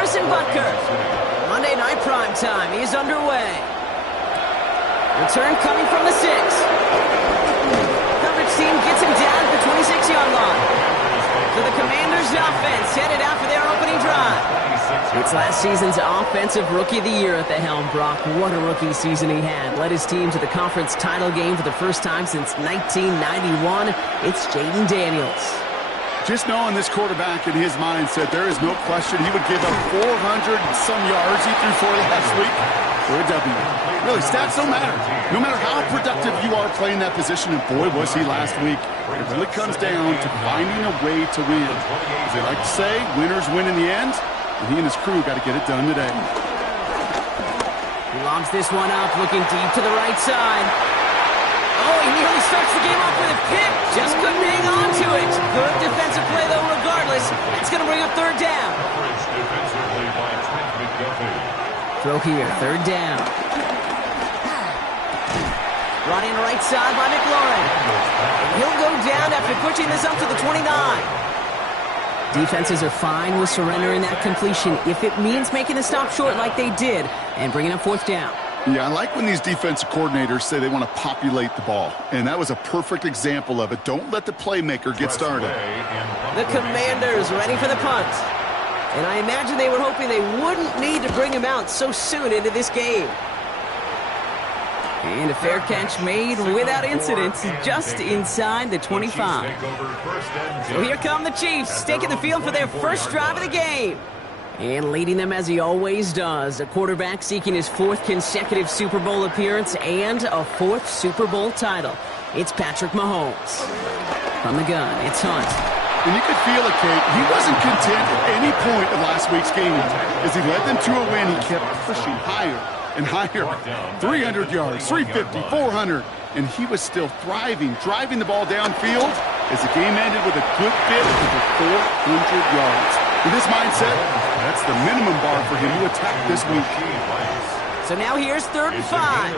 Harrison Butker. Monday night prime time is underway. Return coming from the 6. Coverage team gets him down at the 26-yard line. So the Commanders' offense headed out for their opening drive. It's last season's Offensive Rookie of the Year at the helm, Brock. What a rookie season he had. Led his team to the conference title game for the first time since 1991. It's Jayden Daniels. Just knowing this quarterback in his mindset, there is no question he would give up 400 and some yards he threw for last week for a W. Really, stats don't matter. No matter how productive you are playing that position, and boy, was he last week, it really comes down to finding a way to win. As they like to say, winners win in the end, and he and his crew got to get it done today. He lobs this one up, looking deep to the right side. Oh, he nearly starts the game off with a pick. Just couldn't hang on to it. Good defensive play, though, regardless. It's going to bring up third down. Throw here, third down. Brought in right side by McLaurin. He'll go down after pushing this up to the 29. Defenses are fine with surrendering that completion if it means making a stop short like they did and bringing up fourth down. Yeah, I like when these defensive coordinators say they want to populate the ball, and that was a perfect example of it. Don't let the playmaker get started. The Commanders ready for the punt. And I imagine they were hoping they wouldn't need to bring him out so soon into this game. And a fair catch made without incident, just inside the 25. So here come the Chiefs, taking the field for their first drive of the game. And leading them as he always does, a quarterback seeking his 4th consecutive Super Bowl appearance and a 4th Super Bowl title. It's Patrick Mahomes. From the gun, it's Hunt. And you could feel it, Kate. He wasn't content at any point of last week's game. As he led them to a win, he kept pushing higher and higher. 300 yards, 350, 400. And he was still thriving, driving the ball downfield as the game ended with a good bit over 400 yards. With this mindset, that's the minimum bar for him to attack this week. So now here's 3rd and 5.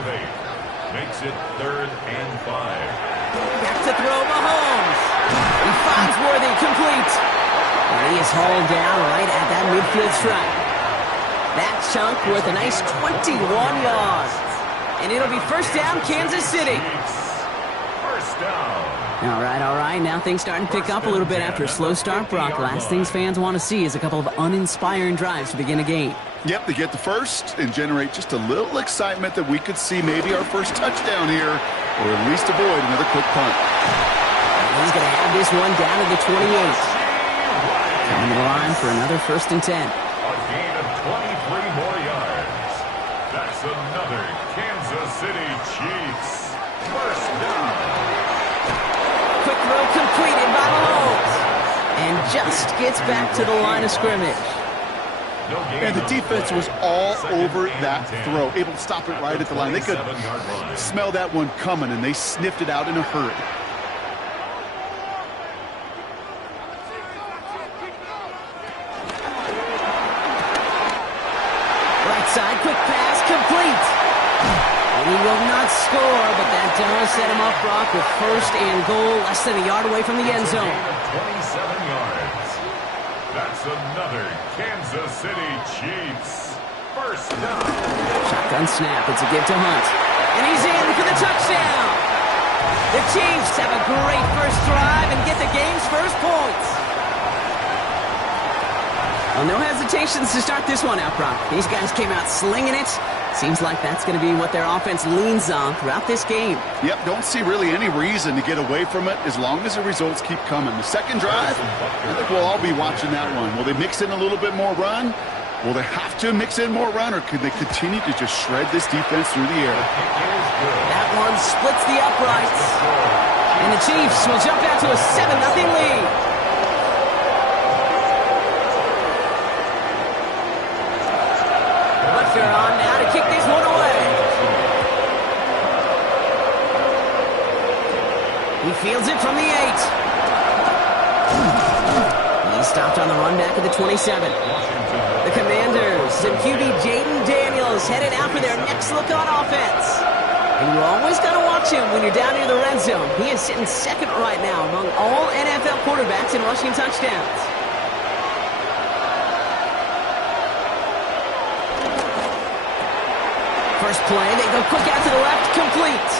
Makes it 3rd and 5. Back to throw Mahomes. He finds Worthy complete. And he is hauled down right at that midfield stripe. That chunk worth a nice 21 yards. And it'll be first down, Kansas City. First down. All right. Now things starting to pick up a little bit after a slow start, Brock. Last things fans want to see is a couple of uninspiring drives to begin a game. Yep, they get the first and generate just a little excitement that we could see maybe our first touchdown here, or at least avoid another quick punt. He's going to have this one down to the 28. Coming to the line for another 1st and 10. A gain of 23 more yards. That's another Kansas City Chiefs. First down. Quick throw completed by Mahomes. And just gets back to the line of scrimmage. And the defense was all over that throw, able to stop it right at the line. They could smell that one coming, and they sniffed it out in a hurry. Right side, quick pass, complete. And he will not score, but that does set him up, Brock, with 1st and goal, less than a yard away from the end zone. 27 yards. That's another Kansas City Chiefs. First down. Shotgun snap. It's a give to Hunt. And he's in for the touchdown. The Chiefs have a great first drive and get the game's first points. Well, no hesitations to start this one out, Brock. These guys came out slinging it. Seems like that's going to be what their offense leans on throughout this game. Yep, don't see really any reason to get away from it as long as the results keep coming. The second drive, I think we'll all be watching that one. Will they mix in a little bit more run? Will they have to mix in more run, or could they continue to just shred this defense through the air? That one splits the uprights. And the Chiefs will jump out to a 7-0 lead. Butker on now to kick this one away. He fields it from the 8. He's stopped on the run back at the 27. The Commanders and QB Jayden Daniels headed out for their next look on offense. And you always got to watch him when you're down near the red zone. He is sitting 2nd right now among all NFL quarterbacks in rushing touchdowns. First play, they go quick out to the left, complete.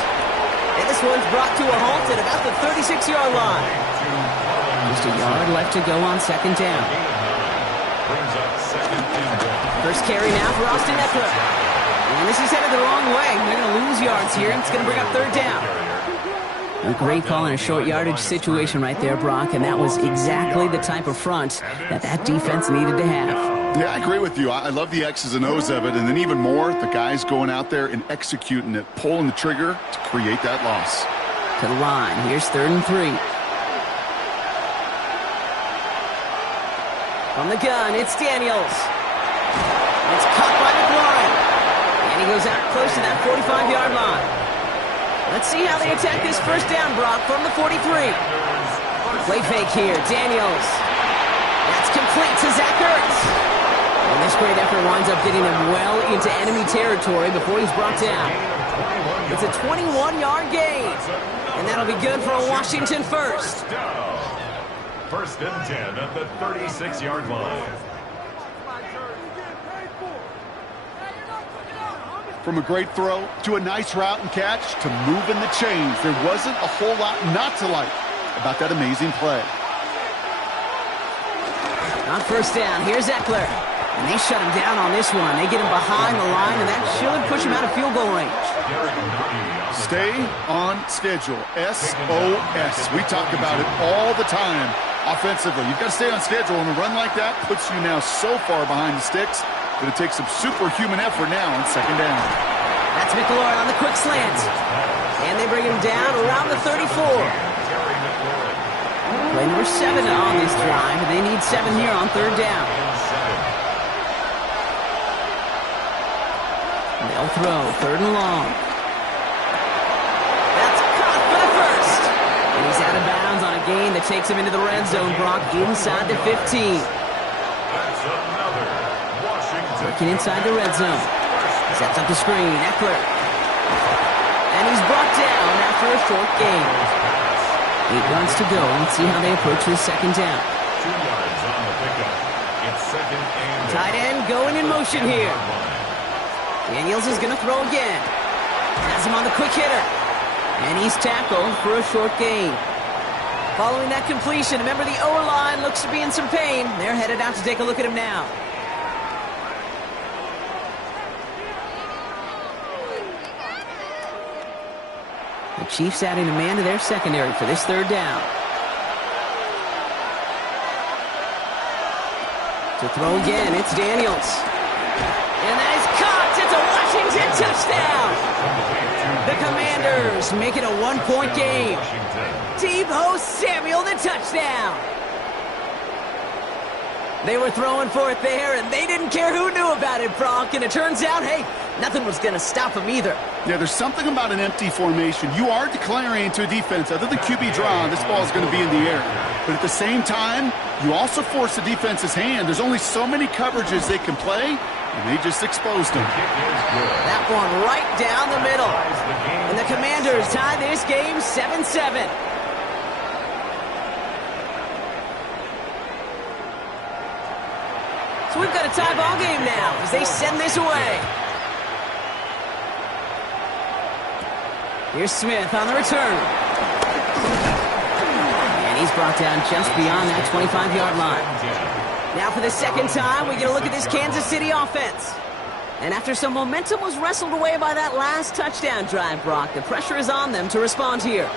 And this one's brought to a halt at about the 36-yard line. Just a yard left to go on second down. First carry now for Austin Ekeler. And this is headed the wrong way. They're going to lose yards here. It's going to bring up third down. A great call in a short yardage situation right there, Brock, and that was exactly the type of front that defense needed to have. Yeah, I agree with you. I love the X's and O's of it, and then even more, the guys going out there and executing it, pulling the trigger to create that loss. To the line. Here's 3rd and 3. From the gun, it's Daniels. It's caught by McLaurin. And he goes out close to that 45-yard line. Let's see how they attack this first down, Brock, from the 43. Play fake here. Daniels. That's complete to Zach Ertz. And this great effort winds up getting him well into enemy territory before he's brought down. It's a 21-yard gain. And that'll be good for a Washington first. First and 10 at the 36-yard line. From a great throw to a nice route and catch to moving the chains. There wasn't a whole lot not to like about that amazing play. On first down, here's Ekeler. And they shut him down on this one. They get him behind the line, and that should push him out of field goal range. Stay on schedule. SOS. We talk about it all the time offensively. You've got to stay on schedule, and a run like that puts you now so far behind the sticks that it takes some superhuman effort now on second down. That's McLaurin on the quick slant. And they bring him down around the 34. Play number 7 on this drive. They need 7 here on third down. They'll throw 3rd and long. That's caught for the first. And he's out of bounds on a gain that takes him into the red zone, Brock, inside the 15. Working inside the red zone. Sets up the screen. Ekeler. And he's brought down after a short gain. 8 yards to go. Let's see how they approach this second down. 2 yards on the pickup. It's second and Tight end going in motion here. Daniels is going to throw again. Has him on the quick hitter. And he's tackled for a short gain. Following that completion, remember the O-line looks to be in some pain. They're headed out to take a look at him now. The Chiefs adding a man to their secondary for this third down. To throw again, it's Daniels. And that is caught. It's a Washington touchdown. The Commanders make it a 1-point game. Deebo Samuel, the touchdown. They were throwing for it there, and they didn't care who knew about it, Brock. And it turns out, hey, nothing was going to stop them either. Yeah, there's something about an empty formation. You are declaring to a defense, other than QB draw, this ball is going to be in the air. But at the same time, you also force the defense's hand. There's only so many coverages they can play, and they just exposed them. That one right down the middle. And the Commanders tie this game 7-7. So we've got a tie ball game now as they send this away. Here's Smith on the return. And he's brought down just beyond that 25-yard line. Now for the second time, we get a look at this Kansas City offense. And after some momentum was wrestled away by that last touchdown drive, Brock, the pressure is on them to respond here.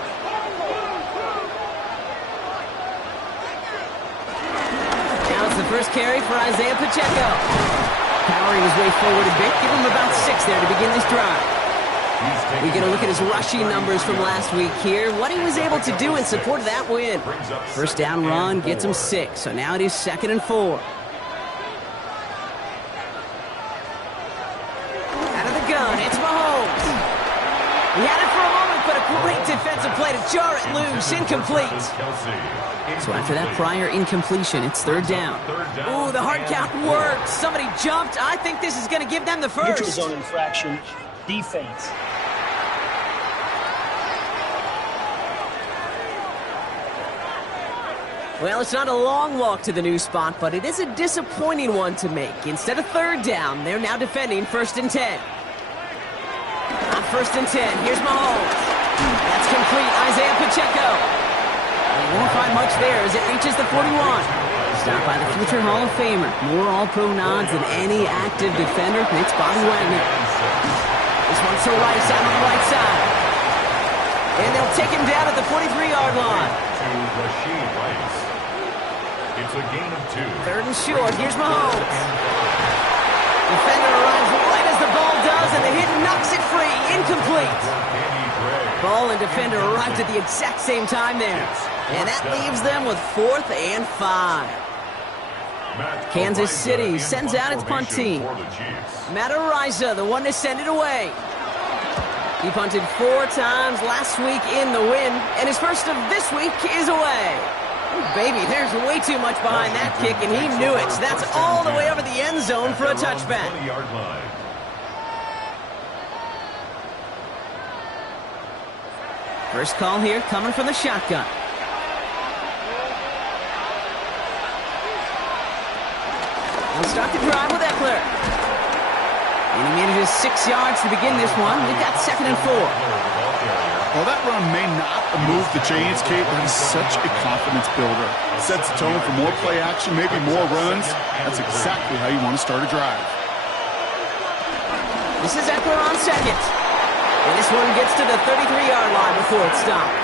The first carry for Isaiah Pacheco. Powering his way forward a bit. Give him about 6 there to begin this drive. We get a look at his rushing numbers from last week here. What he was able to do in support of that win. First down run gets him 6. So now it is 2nd and 4. Out of the gun, it's Mahomes. He had it for a moment, but a great defensive play to jar it loose. Incomplete. So after that prior incompletion, it's third down. Ooh, the hard count worked. Somebody jumped. I think this is going to give them the first. Neutral zone infraction. Defense. Well, it's not a long walk to the new spot, but it is a disappointing one to make. Instead of third down, they're now defending 1st and 10. first and 10. Here's Mahomes. That's complete. Isaiah Pacheco. He won't find much there as it reaches the 41. Stopped by the future Hall of Famer. More All-Pro nods than any active defender. It's Bobby Wagner. This one's to Rice out on the right side. And they'll take him down at the 43-yard line. To Rashid Rice. It's a gain of 2. Third and short. Here's Mahomes. Defender arrives right as the ball does, and the hit knocks it free. Incomplete. Ball and defender arrived at the exact same time there. And that leaves them with 4th and 5. Kansas City sends out its punt team. Matt Araiza, the one to send it away. He punted 4 times last week in the win, and his first of this week is away. Oh, baby, there's way too much behind that kick, and he knew it. That's all the way over the end zone for a touchback. First call here coming from the shotgun. He'll start the drive with Eckler. And he manages 6 yards to begin this one. We've got 2nd and 4. Well, that run may not move the chains, Kate, but it's such a confidence builder. It sets the tone for more play action, maybe more runs. That's exactly how you want to start a drive. This is Eckler on 2nd. And this one gets to the 33-yard line before it's stopped.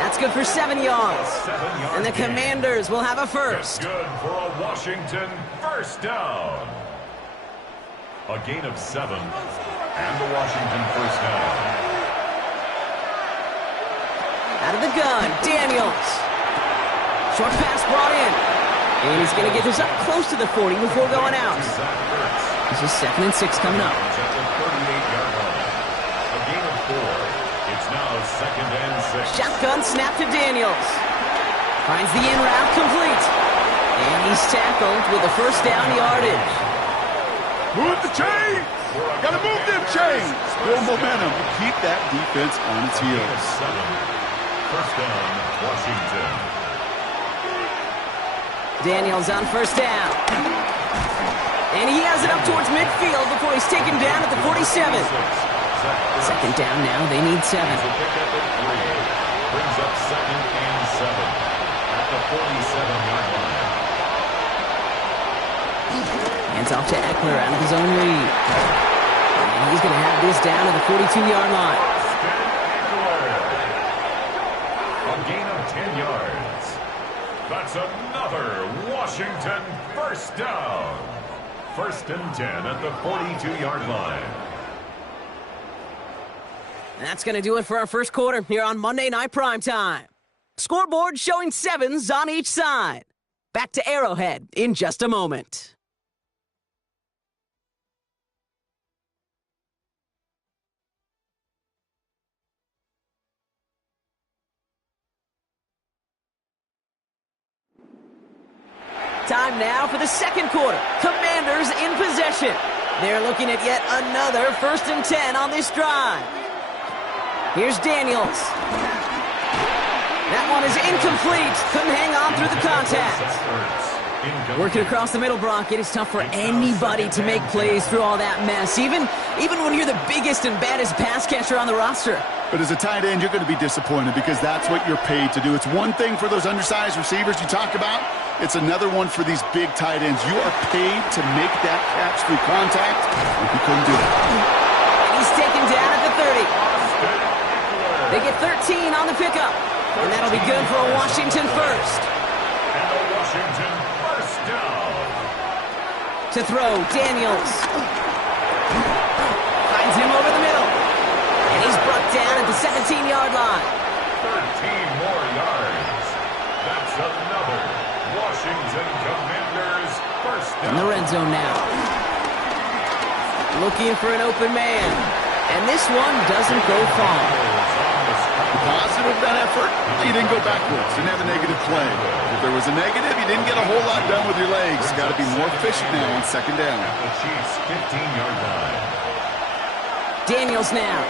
That's good for 7 yards. And the Commanders will have a first. Good for a Washington first down. A gain of 7. And the Washington first down. Out of the gun, Daniels. Short pass brought in. And he's going to get this up close to the 40 before going out. This is 2nd and 6 coming up. A gain of 4. It's now 2nd and 6. Shotgun snap to Daniels. Finds the in route complete. And he's tackled with the first down yardage. Move the chains! Gotta move them chains! Build momentum. Keep that defense on its heels. 7. First down, Washington. Daniels on first down. And he has it up towards midfield before he's taken down at the 47. 2nd down now. They need 7. Brings up 2nd and 7 at the 47-yard line. Hands off to Eckler out of his own read. And he's going to have this down at the 42-yard line. A gain of 10 yards. That's another Washington first down. 1st and 10 at the 42-yard line. And that's going to do it for our first quarter here on Monday Night Primetime. Scoreboard showing 7s on each side. Back to Arrowhead in just a moment. Time now for the second quarter. Commanders in possession. They're looking at yet another 1st and 10 on this drive. Here's Daniels. That one is incomplete. Couldn't hang on through the contact. Working across the middle, Brock, it is tough for anybody to make plays through all that mess, even when you're the biggest and baddest pass catcher on the roster. But as a tight end, you're going to be disappointed because that's what you're paid to do. It's one thing for those undersized receivers you talk about. It's another one for these big tight ends. You are paid to make that catch through contact, and he couldn't do it. And he's taken down at the 30. They get 13 on the pickup, and that'll be good for a Washington first. And a Washington first down. To throw, Daniels. Finds him over the middle. And he's brought down at the 17-yard line. 13 more yards. That's another Washington Commanders first down. In the red zone now. Looking for an open man. And this one doesn't go far. Positive that effort, you didn't go backwards. Didn't have a negative play. If there was a negative, you didn't get a whole lot done with your legs. Got to be more efficient now on 2nd down. The Chiefs' 15-yard line. Daniels now.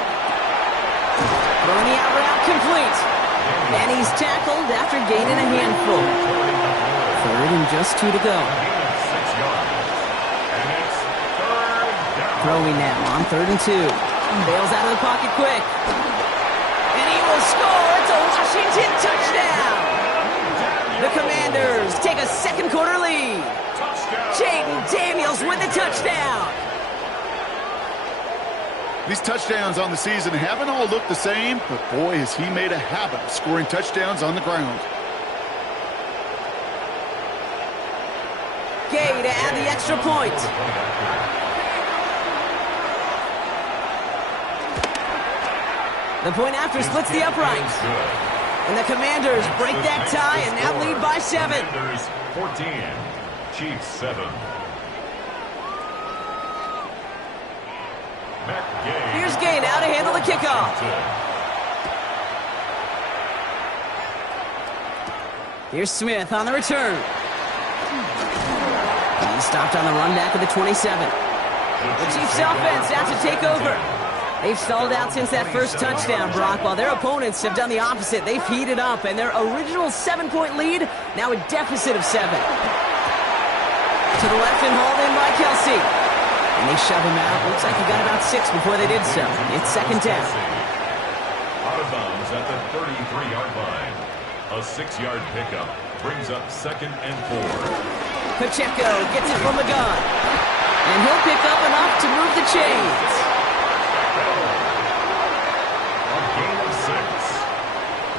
Throwing the out route complete. And he's tackled after gaining a handful. 3rd and just 2 to go. 6 yards. And it's 3rd down. Throwing now on 3rd and 2. Bails out of the pocket quick. And he will score. It's a Washington touchdown. The Commanders take a second quarter lead. Jayden Daniels with the touchdown. These touchdowns on the season haven't all looked the same, but boy, has he made a habit of scoring touchdowns on the ground. Gay to add the extra point. The point after splits the uprights. And the Commanders break that tie and now lead by 7. Commanders 14, Chiefs 7. Here's Gay now to handle the kickoff. Here's Smith on the return. He's stopped on the run back of the 27. The Chiefs offense out to take over. They've stalled out since that first touchdown, Brock, while their opponents have done the opposite. They've heated up, and their original 7-point lead, now a deficit of 7. To the left and hauled in by Kelsey. And they shove him out. Looks like he got about 6 before they did so. It's second down. Out of bounds at the 33-yard line. A 6-yard pickup brings up 2nd and 4. Pacheco gets it from the gun. And he'll pick up enough to move the chains. A gain of 6.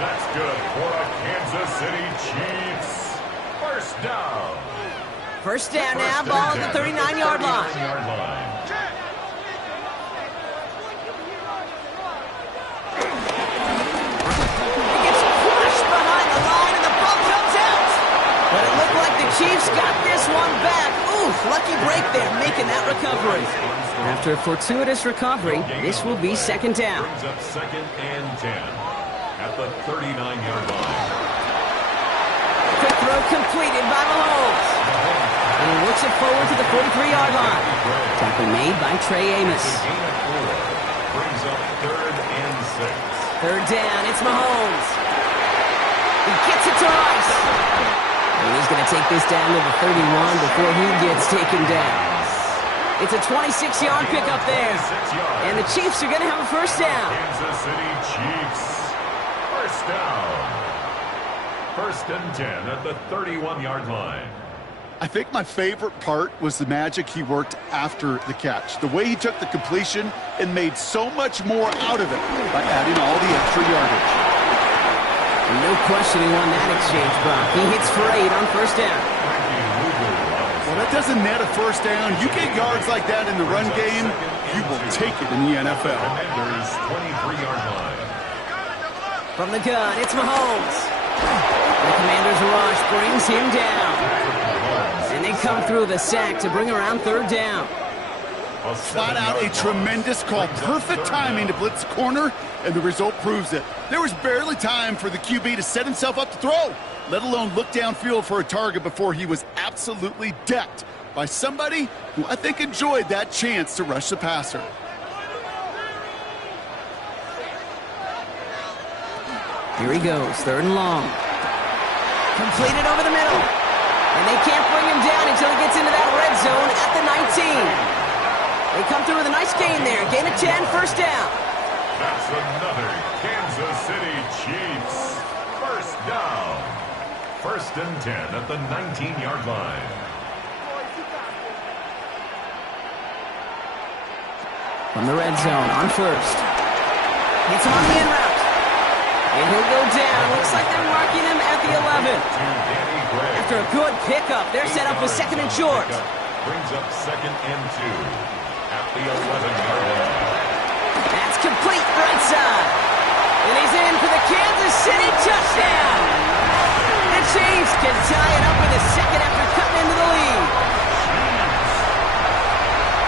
That's good for a Kansas City Chiefs. First down. First down now, ball at the 39-yard line. He gets crushed behind the line, and the ball comes out. But it looked like the Chiefs got this one back. Oof, lucky break there, making that recovery. After a fortuitous recovery, this will be second down. Brings up 2nd and 10 at the 39-yard line. Quick throw completed by Mahomes. And he works it forward to the 43-yard line. Tackle made by Trey Amos. Gain of 4 brings up 3rd and 6. Third down, it's Mahomes. He gets it to Rice. And he's going to take this down to the 31 before he gets taken down. It's a 26-yard pickup there. And the Chiefs are going to have a first down. Kansas City Chiefs. First down. 1st and 10 at the 31-yard line. I think my favorite part was the magic he worked after the catch. The way he took the completion and made so much more out of it by adding all the extra yardage. No question he won that exchange, Brock. He hits for 8 on first down. Well, that doesn't net a first down. You get yards like that in the run game, you will take it in the NFL. Commanders 23-yard line. From the gun, it's Mahomes. The Commanders rush brings him down. And they come through the sack to bring around third down. Flat out a tremendous call. Perfect timing to blitz the corner, and the result proves it. There was barely time for the QB to set himself up to throw, let alone look downfield for a target before he was absolutely decked by somebody who I think enjoyed that chance to rush the passer. Here he goes, 3rd and long. Completed over the middle. And they can't bring him down until he gets into that red zone at the 19. They come through with a nice gain there. Gain of 10, first down. That's another Kansas City Chiefs. First down. 1st and 10 at the 19-yard line. From the red zone on first. It's on the in route. And he'll go down. Looks like they're marking him at the 11. After a good pickup, they're set up with 2nd and short. Brings up 2nd and 2 at the 11-yard line. That's complete right side. And he's in for the Kansas City touchdown. The Chiefs can tie it up with a second after cutting into the lead.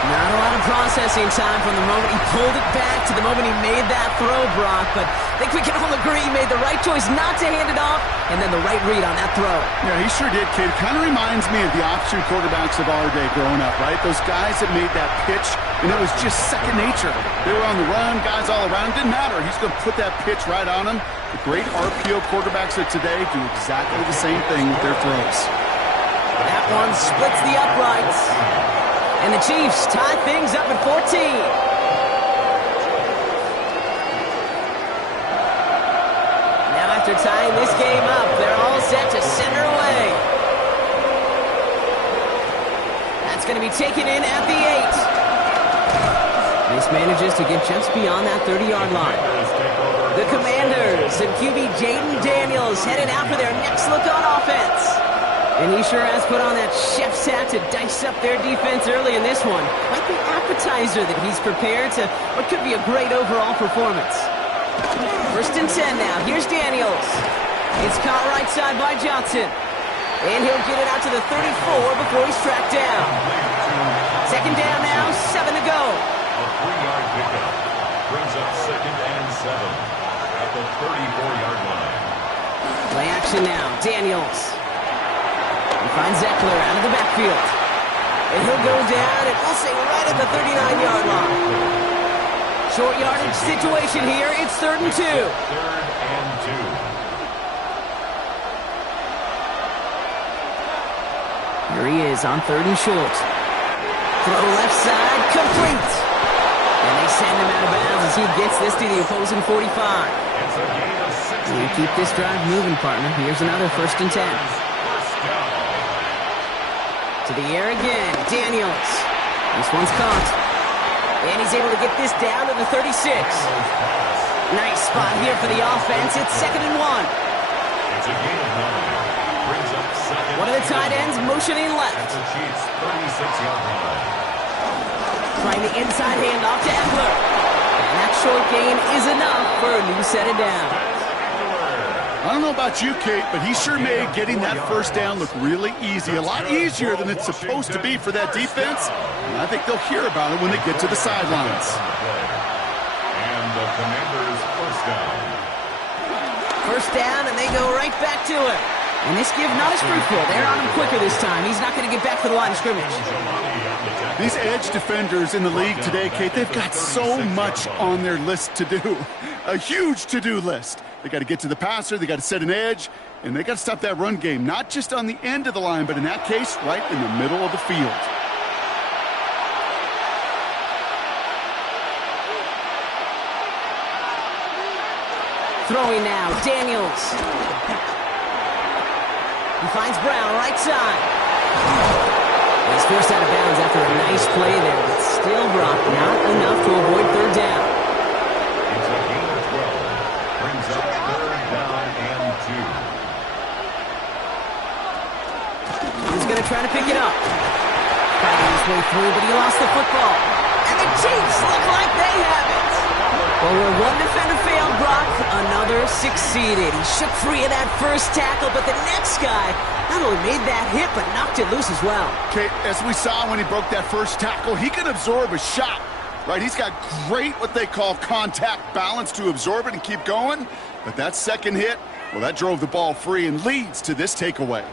Not a lot of processing time from the moment he pulled it back to the moment he made that throw, Brock. But I think we can all agree he made the right choice not to hand it off, and then the right read on that throw. Yeah, he sure did, kid. Kind of reminds me of the option quarterbacks of our day growing up, right? Those guys that made that pitch, and it was just second nature. They were on the run, guys all around. Didn't matter. He's going to put that pitch right on them. The great RPO quarterbacks of today do exactly the same thing with their throws. That one splits the uprights. And the Chiefs tie things up at 14. after tying this game up. They're all set to send her away. That's going to be taken in at the 8. This manages to get just beyond that 30-yard line. The Commanders and QB Jaden Daniels headed out for their next look on offense. And he sure has put on that chef's hat to dice up their defense early in this one. Quite the appetizer that he's prepared to what could be a great overall performance. 1st and 10 now. Here's Daniels. It's caught right side by Johnson. And he'll get it out to the 34 before he's tracked down. 2nd down now, 7 to go. A 3-yard pickup brings up 2nd and 7 at the 34-yard line. Play action now. Daniels. He finds Eckler out of the backfield. And he'll go down and we'll say right at the 39-yard line. Short yardage situation here. It's 3rd and 2. 3rd and 2. Here he is on 3rd and short. Throw left side, complete. And they send him out of bounds as he gets this to the opposing 45. It's a gain of 60. You keep this drive moving, partner. Here's another 1st and 10. To the air again, Daniels. This one's caught. And he's able to get this down to the 36. Nice spot here for the offense. It's 2nd and 1. It's a gain of 9. Brings up 2nd. One of the tight ends motioning left. At the Chiefs' 36-yard line. Trying the inside handoff to Eckler. And that short gain is enough for a new set of downs. I don't know about you, Kate, but he sure made getting that 1st down look really easy. A lot easier than it's supposed to be for that defense. And I think they'll hear about it when they get to the sidelines. And the Commanders' 1st down. 1st down, and they go right back to it. And this give not as fruitful. They're on him quicker this time. He's not going to get back to the line of scrimmage. These edge defenders in the league today, Kate, they've got so much on their list to do. A huge to-do list. They got to get to the passer, they got to set an edge, and they got to stop that run game, not just on the end of the line, but in that case, right in the middle of the field. Throwing now, Daniels. He finds Brown right side. He's forced out of bounds after a nice play there, but still, Brock, not enough to avoid 3rd down. It's a gain of 12. Brings up 3rd down and 2. He's going to try to pick it up. Fighting his way through, but he lost the football. And the Chiefs look like they have it. Well, where one defender failed, Brock, another succeeded. He shook free of that 1st tackle, but the next guy not only made that hit, but knocked it loose as well. Okay, as we saw when he broke that 1st tackle, he can absorb a shot, right? He's got great, what they call contact balance to absorb it and keep going. But that 2nd hit, well, that drove the ball free and leads to this takeaway.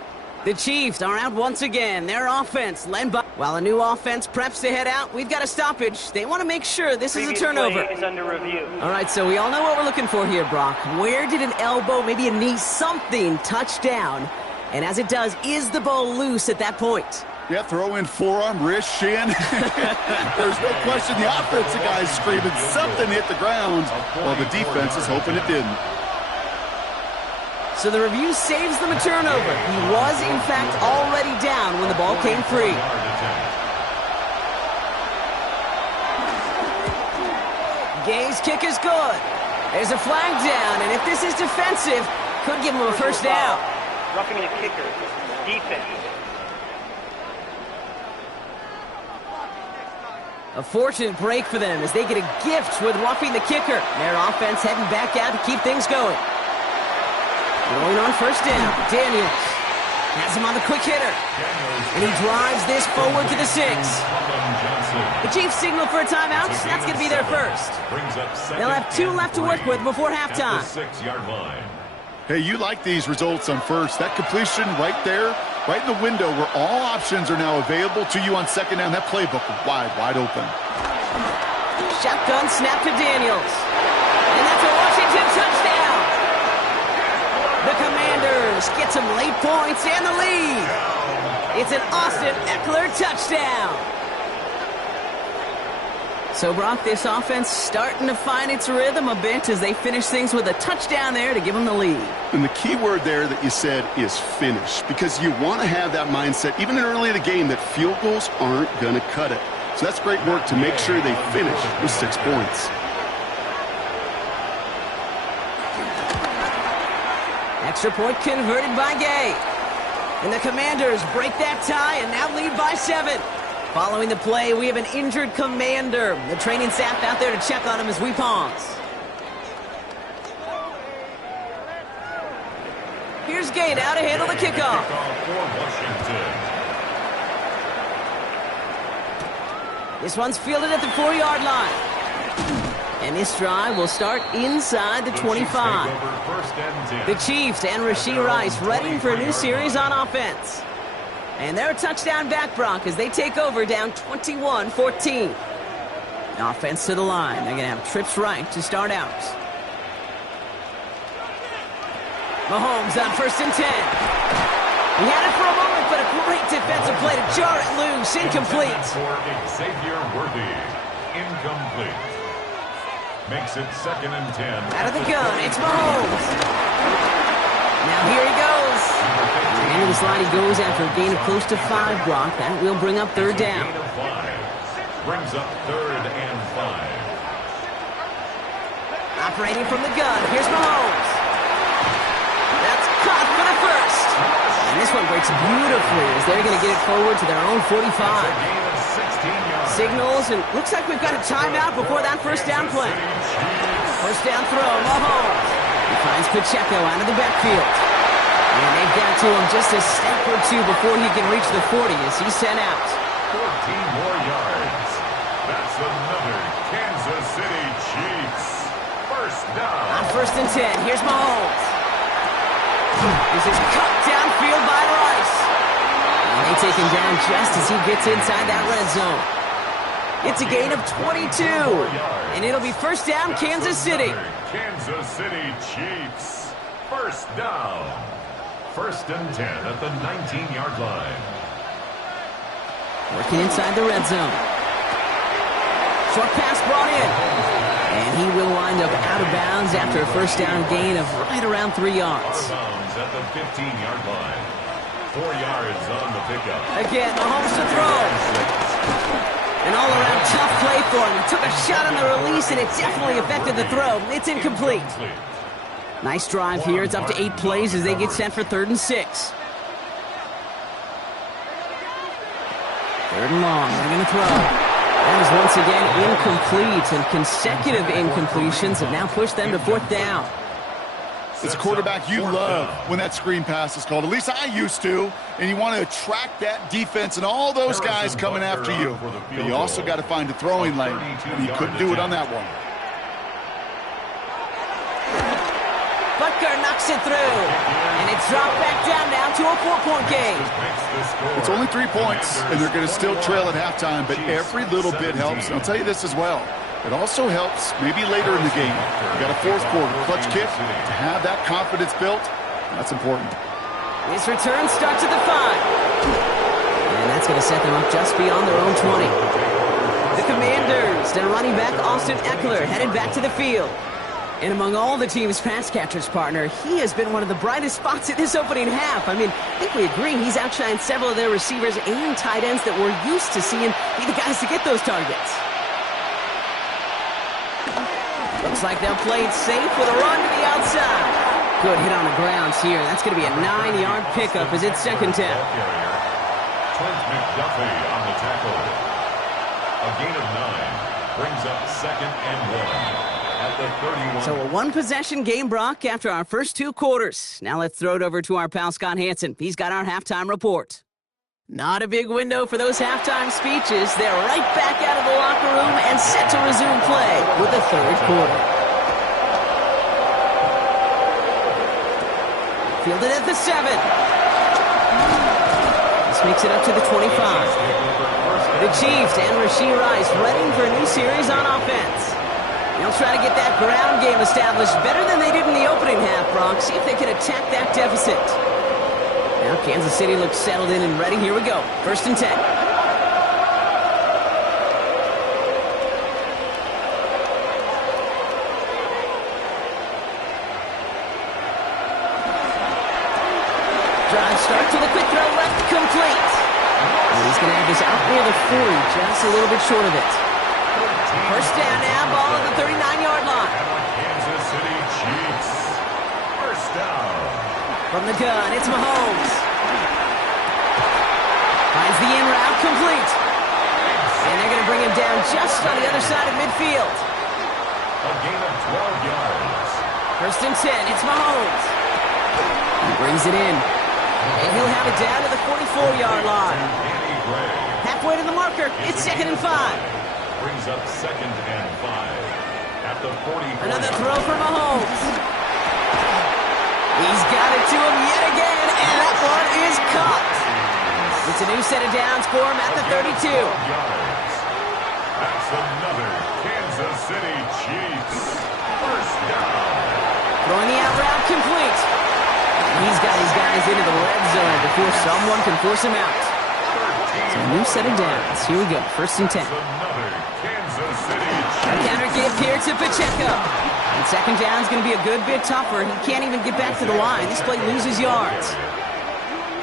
The Chiefs are out once again. Their offense led by... While a new offense preps to head out, we've got a stoppage. They want to make sure this is a turnover. Play is under review. All right, so we all know what we're looking for here, Brock. Where did an elbow, maybe a knee, something touch down? And as it does, is the ball loose at that point? Yeah, throw in forearm, wrist, shin. There's no question the offensive guy's screaming something hit the ground while the defense is hoping it didn't. So the review saves them a turnover. He was, in fact, already down when the ball came free. Gay's kick is good. There's a flag down, and if this is defensive, could give him a 1st down. Roughing the kicker. Defense. A fortunate break for them as they get a gift with roughing the kicker. Their offense heading back out to keep things going. Going on 1st down, Daniels has him on the quick hitter, and he drives this forward to the 6. The Chiefs signal for a timeout. That's going to be their 1st. They'll have 2 left to work with before halftime. 6-yard line. Hey, you like these results on 1st. That completion right there, right in the window where all options are now available to you on 2nd down. That playbook wide open. Shotgun snap to Daniels. And that's a Washington touchdown. The Commanders get some late points and the lead. It's an Austin Eckler touchdown. So, Brock, this offense starting to find its rhythm a bit as they finish things with a touchdown there to give them the lead. And the key word there that you said is finish, because you want to have that mindset, even early in the game, that field goals aren't going to cut it. So that's great work to make sure they finish with 6 points. Extra point converted by Gay. And the Commanders break that tie and now lead by 7. Following the play, we have an injured commander. The training staff out there to check on him as we pause. Here's Gay now to handle the kickoff. This one's fielded at the 4-yard line. And this drive will start inside the 25. The Chiefs and Rashee Rice ready for a new series on offense. And they're a touchdown back, Brock, as they take over down 21-14. Offense to the line. They're going to have trips right to start out. Mahomes on 1st and 10. He had it for a moment, but a great defensive play to jar it loose. Incomplete. For Xavier Worthy. Incomplete. Makes it 2nd and 10. Out of the gun, it's Mahomes. Now here he goes. Into the slide he goes after a gain of close to 5, Brock. That will bring up 3rd down. Gain of 5. Brings up 3rd and 5. Operating from the gun, here's Mahomes. That's caught for the first. And this one breaks beautifully as they're going to get it forward to their own 45. Gain of 16 yards. Signals, and looks like we've got a timeout before that 1st down play. 1st down throw, Mahomes. He finds Pacheco out of the backfield. And they've got to him just a step or 2 before he can reach the 40 as he's sent out. 14 more yards. That's another Kansas City Chiefs. 1st down. On 1st and 10, here's Mahomes. This is cut downfield by Rice. And they take him down just as he gets inside that red zone. It's a gain of 22. And it'll be 1st down, Kansas City. Kansas City Chiefs. 1st down. 1st and 10 at the 19-yard line. Working inside the red zone. Short pass brought in. And he will wind up out of bounds after a 1st down gain of right around 3 yards. Out of bounds at the 15-yard line. 4 yards on the pickup. Again, Mahomes to throw. An all-around tough play for him. He took a shot on the release, and it definitely affected the throw. It's incomplete. Nice drive here. It's up to 8 plays as they get set for 3rd and 6. 3rd and long. They're going to throw. That is once again incomplete, and consecutive incompletions have now pushed them to 4th down. It's a quarterback you love when that screen pass is called. At least I used to. And you want to attract that defense and all those guys coming after you. But you also got to find a throwing lane. And he couldn't do it on that one. Butker knocks it through. And it's dropped back down now to a 4-point game. It's only 3 points, and they're going to still trail at halftime. But every little bit helps. And I'll tell you this as well. It also helps maybe later in the game. You got a 4th quarter clutch kick to have that confidence built. That's important. His return starts at the 5. And that's going to set them up just beyond their own 20. The Commanders and running back Austin Eckler headed back to the field. And among all the team's pass catchers, partner, he has been one of the brightest spots in this opening half. I mean, I think we agree he's outshined several of their receivers and tight ends that we're used to seeing be the guys to get those targets. Looks like they'll play it safe with a run to the outside. Good hit on the grounds here. That's going to be a 9-yard pickup as it's 2nd down. Trent McDuffie on the tackle. A gain of 9 brings up 2nd and 1 at the 31. So a 1-possession game, Brock, after our first 2 quarters. Now let's throw it over to our pal Scott Hansen. He's got our halftime report. Not a big window for those halftime speeches. They're right back out of the locker room and set to resume play with the 3rd quarter. Fielded at the 7. This makes it up to the 25. The Chiefs and Rashee Rice ready for a new series on offense. They'll try to get that ground game established better than they did in the opening half, Brock. See if they can attack that deficit. Now Kansas City looks settled in and ready. Here we go. 1st and 10. going to have this out near the 40, just a little bit short of it. First down now, ball on the 39-yard line. Kansas City Chiefs. First down. From the gun, it's Mahomes. Finds the in route, complete. And they're going to bring him down just on the other side of midfield. A gain of 12 yards. First and 10, it's Mahomes. He brings it in. And he'll have it down to the 44-yard line. Halfway to the marker, it's 2nd and 5. Brings up 2nd and 5 at the 40. Another throw for Mahomes. He's got it to him yet again, and that one is caught. It's a new set of downs for him at the 32. That's another Kansas City Chiefs. First down. Throwing the out route complete. He's got his guys into the red zone before someone can force him out. So a new set of downs. Here we go, 1st and 10. Another Kansas City A Chiefs. counter give here to Pacheco. And 2nd down is going to be a good bit tougher. He can't even get back to the line. This play loses yards.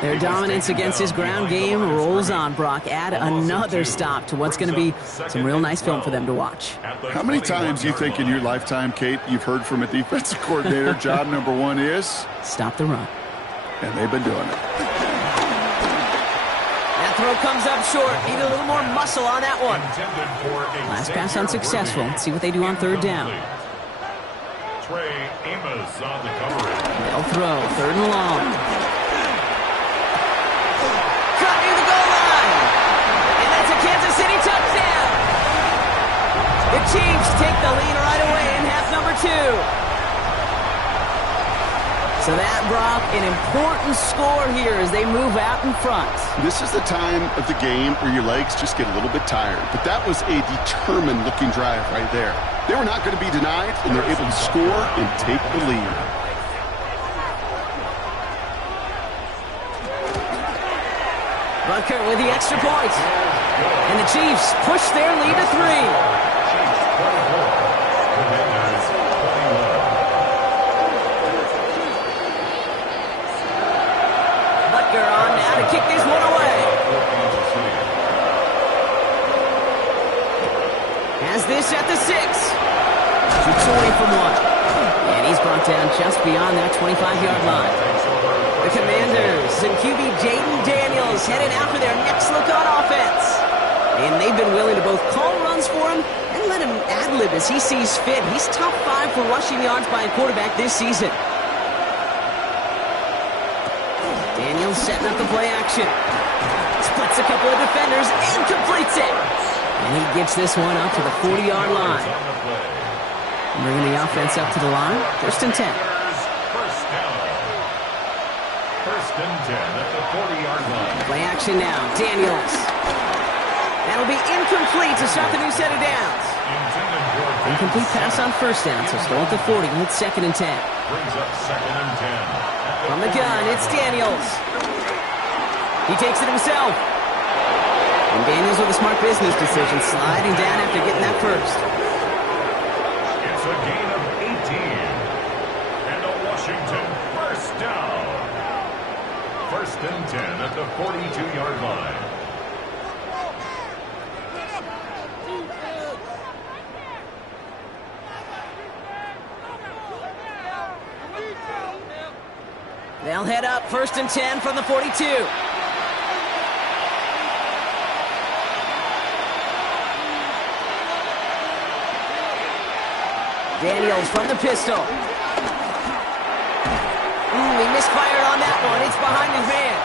Their dominance against his ground game rolls on, Brock. Add another stop to what's going to be some real nice film for them to watch. How many times do you think in your lifetime, Kate, you've heard from a defensive coordinator, job number 1 is? Stop the run. And they've been doing it. That throw comes up short. Need a little more muscle on that one. Intended for Last pass unsuccessful. Let's see what they do on 3rd down. Trey Amos on the coverage. They'll throw. 3rd and long. Cut near the goal line. And that's a Kansas City touchdown. The Chiefs take the lead right away in half number 2. So that, Brock, an important score here as they move out in front. This is the time of the game where your legs just get a little bit tired. But that was a determined-looking drive right there. They were not going to be denied, and they're able to score and take the lead. Butker with the extra point. And the Chiefs push their lead to 3. On now to kick this one away. Has this at the 6. Keeps away from 1. And he's brought down just beyond that 25-yard line. The Commanders and QB Jaden Daniels headed out for their next look on offense. And they've been willing to both call runs for him and let him ad-lib as he sees fit. He's top 5 for rushing yards by a quarterback this season. Daniels setting up the play action. Splits a couple of defenders and completes it. And he gets this one up to the 40-yard line. Bringing the offense up to the line. 1st and 10. First down. 1st and 10 at the 40-yard line. Play action now. Daniels. That'll be incomplete to start the new set of downs. Incomplete pass on 1st down, so still at the 40. It's 2nd and 10. Brings up 2nd and 10. From the gun, it's Daniels. He takes it himself. And Daniels with a smart business decision, sliding down after getting that first. It's a gain of 18. And a Washington first down. 1st and 10 at the 42-yard line. They'll head up 1st and 10 from the 42. Daniels from the pistol. He misfired on that one. It's behind his man.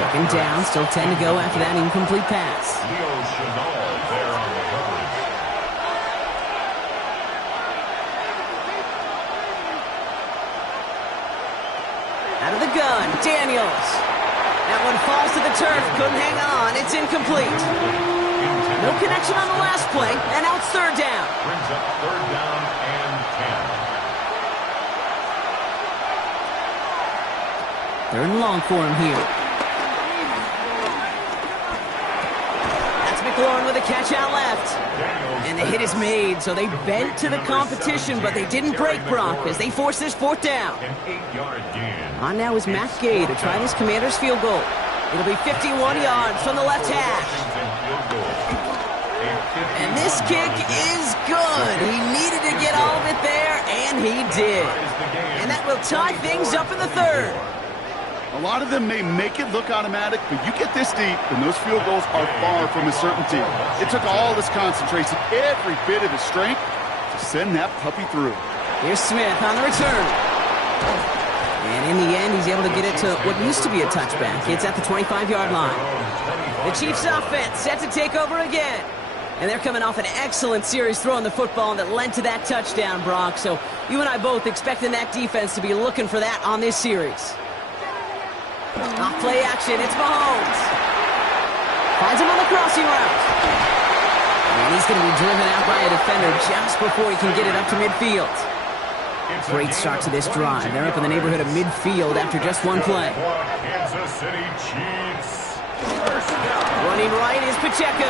2nd down, still 10 to go after that incomplete pass. Leo Chenal there on the coverage. Out of the gun, Daniels. That one falls to the turf, couldn't hang on. It's incomplete. No connection on the last play, and now it's 3rd down. Brings up 3rd down and 10. 3rd and long for him here. That's McLaurin with a catch out left. And the hit is made, so they bent to the competition, but they didn't break, Brock, as they force this 4th down. An 8-yard gain. On now is Matt Gay to try this Commander's field goal. It'll be 51 yards from the left hash. And this kick is good. He needed to get all of it there, and he did. And that will tie things up in the third. A lot of them may make it look automatic, but you get this deep, and those field goals are far from a certainty. It took all his concentration, every bit of his strength, to send that puppy through. Here's Smith on the return. And in the end, he's able to get it to what used to be a touchback. It's at the 25-yard line. The Chiefs offense set to take over again. And they're coming off an excellent series throwing the football that led to that touchdown, Brock. So you and I both expecting that defense to be looking for that on this series. Off play action, it's Mahomes. Finds him on the crossing route. And he's going to be driven out by a defender just before he can get it up to midfield. Great start to this drive. They're up in the neighborhood of midfield after just one play. Kansas City Chiefs. Running right is Pacheco.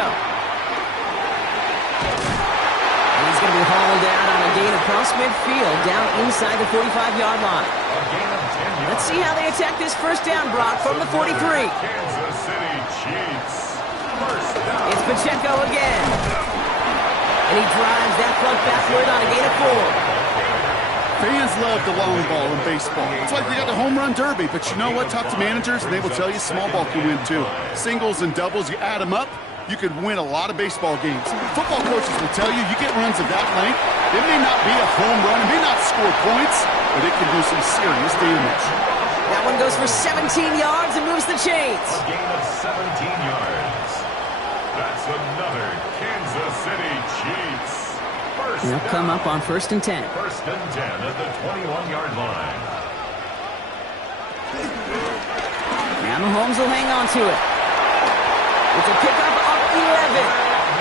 And he's going to be hauled out on a gain across midfield down inside the 45-yard line. Let's see how they attack this first down, Brock, from the 43. Kansas City Chiefs. First down. It's Pacheco again. And he drives that puck backward on a gain of 4. Fans love the long ball in baseball. It's like they got the home run derby, but you know what? Talk to managers, and they will tell you small ball can win too. Singles and doubles, you add them up, you could win a lot of baseball games. Football coaches will tell you, you get runs of that length, it may not be a home run, it may not score points, but it can do some serious damage. That one goes for 17 yards and moves the chains. A gain of 17 yards. That's another Kansas City Chiefs. They'll come up on 1st and 10. 1st and 10 at the 21-yard line. Now Mahomes will hang on to it. It's a pickup of 11.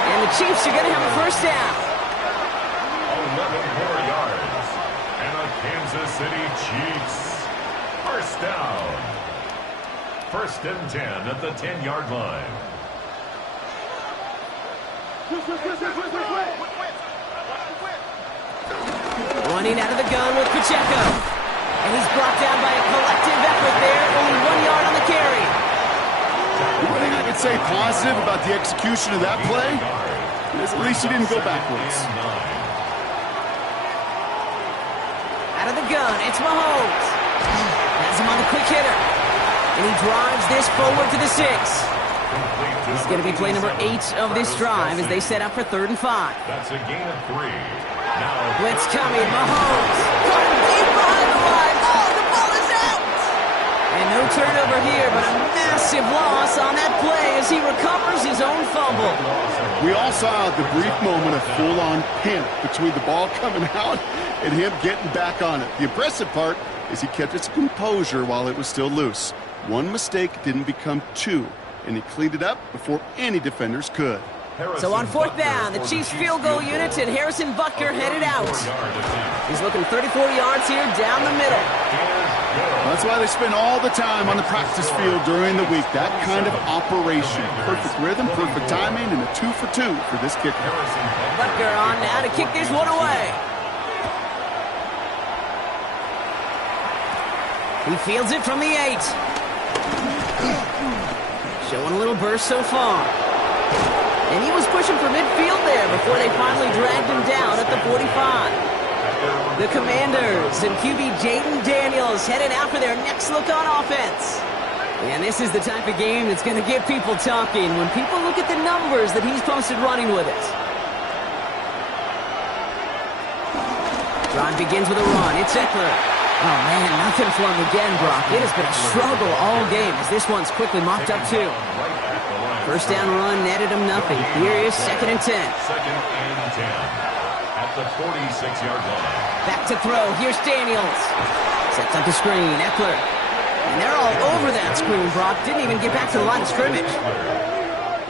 And the Chiefs are going to have a first down. 11 more yards. And a Kansas City Chiefs. First down. 1st and 10 at the 10-yard line. Running out of the gun with Pacheco. And he's brought down by a collective effort there. Only 1 yard on the carry. One thing I could say positive about the execution of that play is at least he didn't go backwards. Out of the gun, it's Mahomes. Has him on the quick hitter. And he drives this forward to the 6. This is going to be play number 8 of this drive as they set up for 3rd and 5. That's a gain of 3. Now, Blitz coming, Mahomes. Caught him deep behind the line. Oh, the ball is out. And no turnover here, but a massive loss on that play as he recovers his own fumble. We all saw the brief moment of full-on panic between the ball coming out and him getting back on it. The impressive part is he kept his composure while it was still loose. One mistake didn't become 2, and he cleaned it up before any defenders could. So on 4th down, the Chiefs field goal unit and Harrison Butker headed out. He's looking 34 yards here down the middle. That's why they spend all the time on the practice field during the week. That kind of operation. Perfect rhythm, perfect timing, and a 2 for 2 for this kicker. Butker on now to kick this one away. He fields it from the 8. Showing a little burst so far. And he was pushing for midfield there before they finally dragged him down at the 45. The Commanders and QB Jaden Daniels headed out for their next look on offense. And this is the type of game that's going to get people talking when people look at the numbers that he's posted running with it. Drive begins with a run. It's Eckler. Oh, man, nothing for him again, Brock. It has been a struggle all game as this one's quickly mopped up, too. First down run netted him nothing. Here is 2nd and 10. 2nd and 10 at the 46-yard line. Back to throw. Here's Daniels. Sets up the screen. Eckler. And they're all over that screen, Brock. Didn't even get back to the line of scrimmage.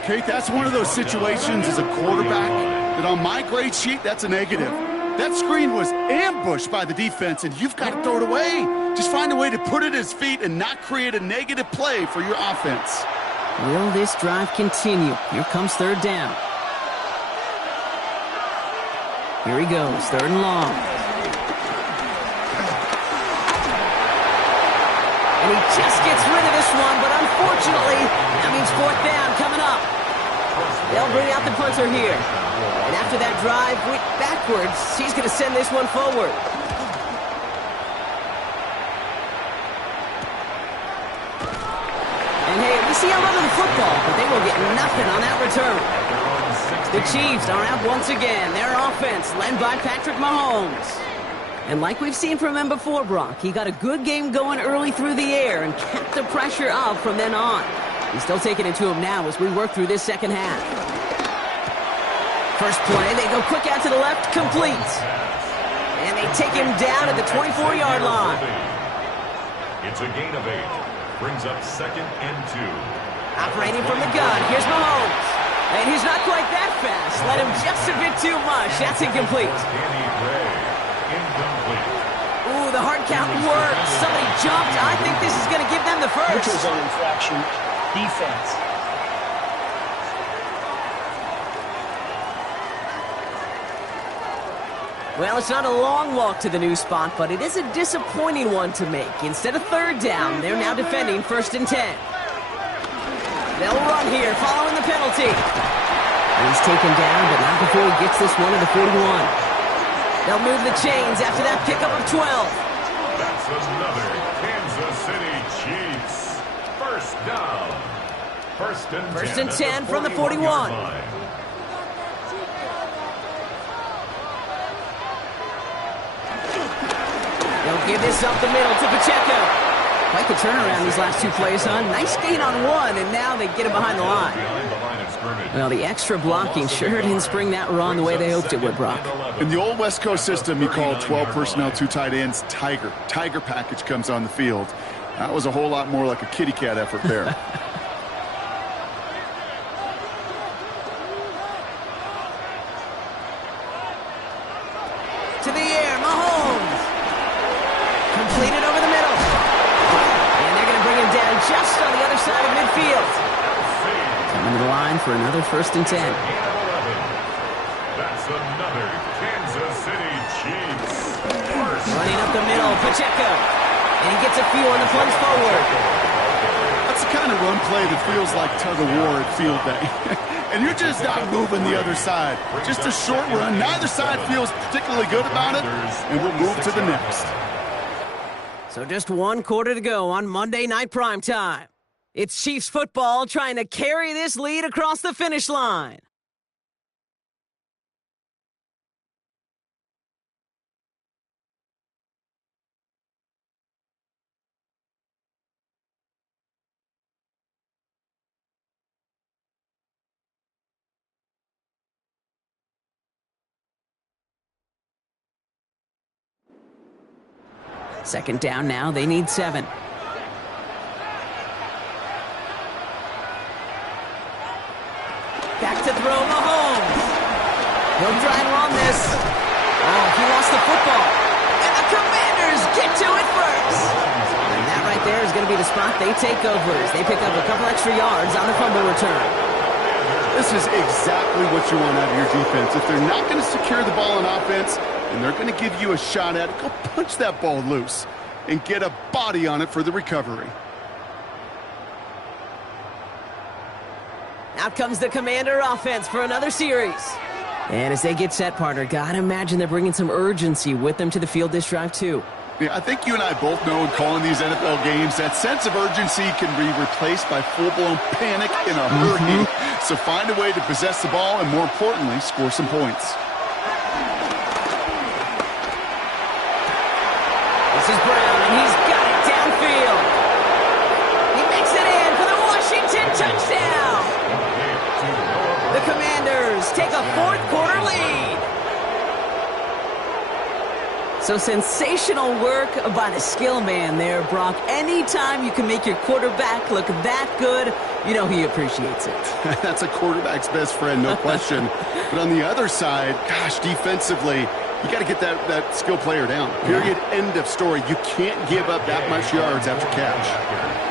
Kate, that's one of those situations as a quarterback that on my grade sheet, that's a negative. That screen was ambushed by the defense, and you've got to throw it away. Just find a way to put it at his feet and not create a negative play for your offense. Will this drive continue? Here comes 3rd down. Here he goes, 3rd and long. And And he just gets rid of this one, but unfortunately, that means fourth down coming up. They'll bring out the punter here. And after that drive went backwards, he's going to send this one forward. And hey, we see a lot of the football, but they will get nothing on that return. The Chiefs are out once again. Their offense led by Patrick Mahomes. And like we've seen from him before, Brock, he got a good game going early through the air and kept the pressure up from then on. He's still taking it to him now as we work through this second half. First play, they go quick out to the left, complete. And they take him down at the 24-yard line. It's a gain of 8. Brings up 2nd and 2. Operating from the gun, here's Mahomes. And he's not quite that fast. Let him just a bit too much. That's incomplete. Incomplete. Ooh, the hard count worked. Somebody jumped. I think this is going to give them the first. Neutral zone infraction. Defense. Well, it's not a long walk to the new spot, but it is a disappointing one to make. Instead of third down, they're now defending 1st and 10. They'll run here following the penalty. He's taken down, but not before he gets this one to the 41. They'll move the chains after that pickup of 12. That's another Kansas City Chiefs. First down. 1st and 10 from the 41. They'll give this up the middle to Pacheco. Quite the turnaround these last two plays, huh? Nice gain on one, and now they get him behind the line. Well, the extra blocking sure didn't spring that run the way they hoped it would, Brock. In the old West Coast system, you call 12 personnel, 2 tight ends, Tiger. Tiger package comes on the field. That was a whole lot more like a kitty cat effort there. To the air, Mahomes. Completed over the middle. And they're going to bring him down just on the other side of midfield. Coming to the line for another 1st and 10. That's another Kansas City Chiefs. Running up the middle, Pacheco. And he gets a few on the plunge forward. That's the kind of run play that feels like tug-of-war at field day. And you're just not moving the other side. Just a short run. Neither side feels particularly good about it, and we'll move to the next. So just 1 quarter to go on Monday Night Primetime. It's Chiefs football trying to carry this lead across the finish line. Second down now, they need 7. Back to throw, Mahomes. He'll try and run this. Oh, he lost the football. And the Commanders get to it first. And that right there is going to be the spot they take over as they pick up a couple extra yards on the fumble return. This is exactly what you want out of your defense. If they're not going to secure the ball on offense, and they're going to give you a shot at it, go punch that ball loose and get a body on it for the recovery. Out comes the Commander offense for another series. And as they get set, partner, gotta imagine they're bringing some urgency with them to the field this drive, too. Yeah, I think you and I both know in calling these NFL games, that sense of urgency can be replaced by full-blown panic in a hurry. So find a way to possess the ball and, more importantly, score some points. This is Brown, and he's got it downfield. He makes it in for the Washington touchdown. The Commanders take a 4th quarter lead. So sensational work by the skill man there, Brock. Anytime you can make your quarterback look that good, you know he appreciates it. That's a quarterback's best friend, no question. But on the other side, gosh, defensively, you got to get that skill player down. Period. End of story. You can't give up that much yards after catch.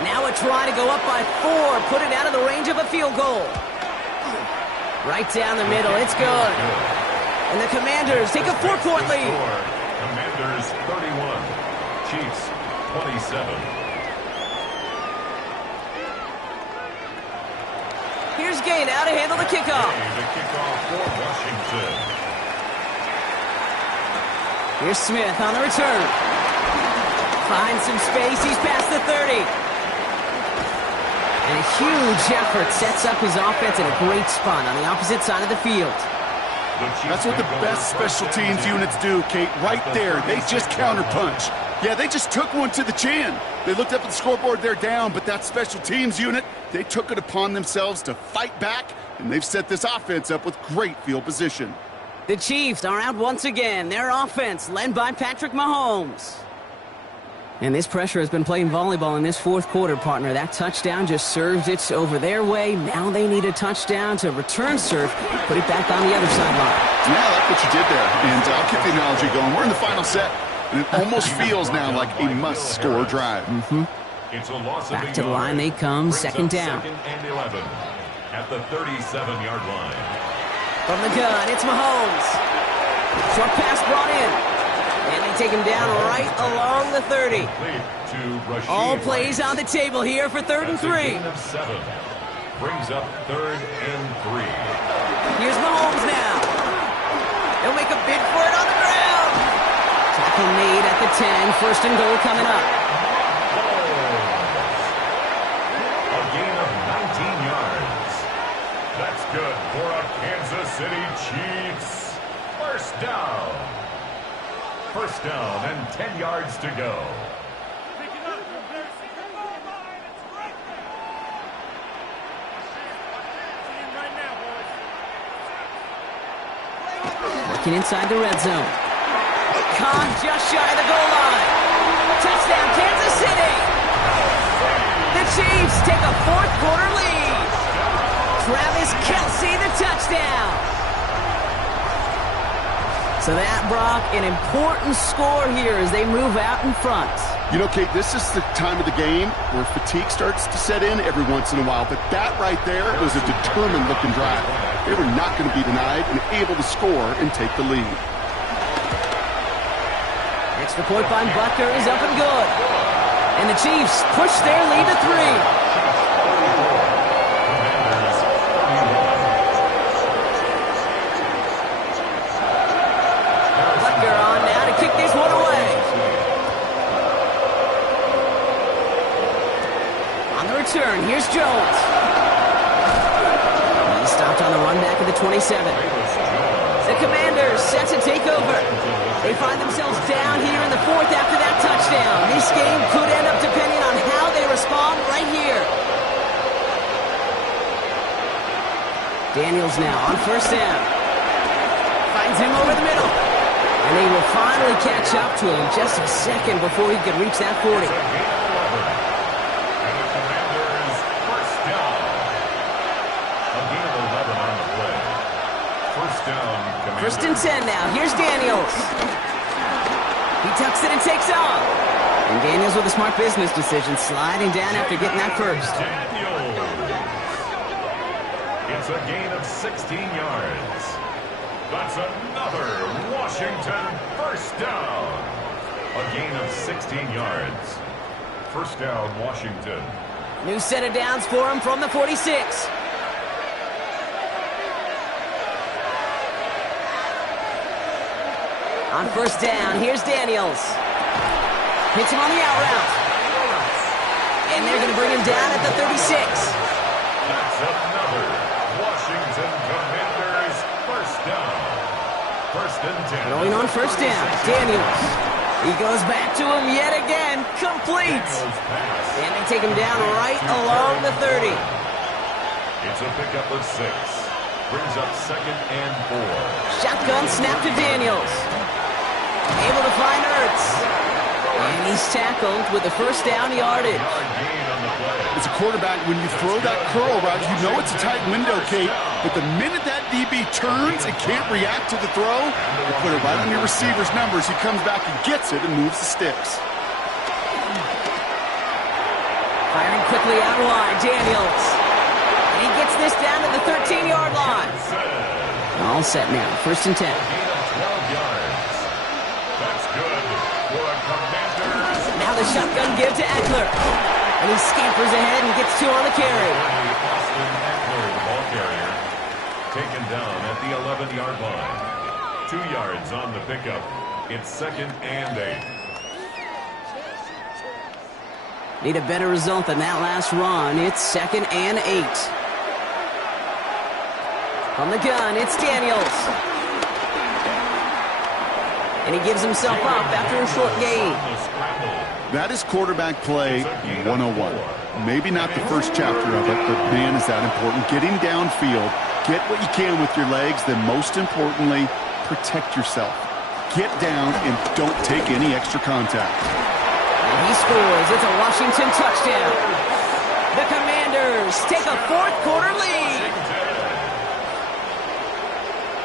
Now a try to go up by 4, put it out of the range of a field goal. Right down the middle, it's good. And the Commanders take a 4-point lead. Commanders 31, Chiefs 27. Here's Gay now to handle the kickoff. The kickoff for Washington. Here's Smith on the return. Finds some space. He's past the 30. And a huge effort sets up his offense in a great spot on the opposite side of the field. That's what the best special teams units do, Kate. Right there, they just counterpunch. Yeah, they just took one to the chin. They looked up at the scoreboard, they're down, but that special teams unit, they took it upon themselves to fight back, and they've set this offense up with great field position. The Chiefs are out once again. Their offense led by Patrick Mahomes. And this pressure has been playing volleyball in this fourth quarter, partner. That touchdown just served it over their way. Now they need a touchdown to return serve, put it back on the other sideline. Yeah, I like what you did there. And I'll keep the analogy going. We're in the final set, and it almost feels now like a must-score drive. It's a loss Back to the line they come, second down. Second and 11 at the 37-yard line. From the gun, it's Mahomes. Short pass brought in. And they take him down right along the 30. All plays on the table here for 3rd and 3. Gain of 7. Brings up 3rd and 3. Here's Mahomes now. He'll make a bid for it on the ground. Tackle made at the 10. 1st and goal coming up. A gain of 19 yards. That's good for a Kansas City Chiefs. 1st down. 1st down and 10 yards to go. Working inside the red zone. Khan just shy of the goal line. Touchdown, Kansas City. The Chiefs take a 4th quarter lead. Travis Kelce, the touchdown. So that, Brock, an important score here as they move out in front. You know, Kate, this is the time of the game where fatigue starts to set in every once in a while. But that right there was a determined-looking drive. They were not going to be denied and able to score and take the lead. Extra point by Butker is up and good. And the Chiefs push their lead to 3. Here's Jones. He's stopped on the run back of the 27. The Commanders set to take over. They find themselves down here in the 4th after that touchdown. This game could end up depending on how they respond right here. Daniels now on 1st down. Finds him over the middle. And they will finally catch up to him just a second before he can reach that 40. First and 10 now. Here's Daniels. He tucks it and takes off. And Daniels with a smart business decision, sliding down after getting that first. It's a gain of 16 yards. That's another Washington 1st down. A gain of 16 yards. 1st down, Washington. New set of downs for him from the 46. On 1st down, here's Daniels. Hits him on the out route. And they're going to bring him down at the 36. That's another Washington Commanders 1st down. 1st and 10. Going on 1st down, Daniels. He goes back to him yet again. Complete. And they take him down right along the 30. It's a pickup of 6. Brings up 2nd and 4. Shotgun snap to Daniels. Able to find Ertz. And he's tackled with the 1st down yardage. As a quarterback, when you throw that curl route, you know it's a tight window, Kate. But the minute that DB turns and can't react to the throw, you put it right on your receiver's numbers. He comes back and gets it and moves the sticks. Firing quickly out wide, Daniels. And he gets this down to the 13-yard line. All set now, 1st and 10. Now the shotgun give to Eckler. And he scampers ahead and gets 2 on the carry. taken down at the 11-yard line. 2 yards on the pickup. It's 2nd and 8. Need a better result than that last run. It's 2nd and 8. From the gun, it's Daniels. And he gives himself up after a short gain. That is quarterback play 101. Maybe not the first chapter of it, but man, is that important. Getting downfield, get what you can with your legs, then most importantly, protect yourself. Get down and don't take any extra contact. And he scores. It's a Washington touchdown. The Commanders take a fourth-quarter lead.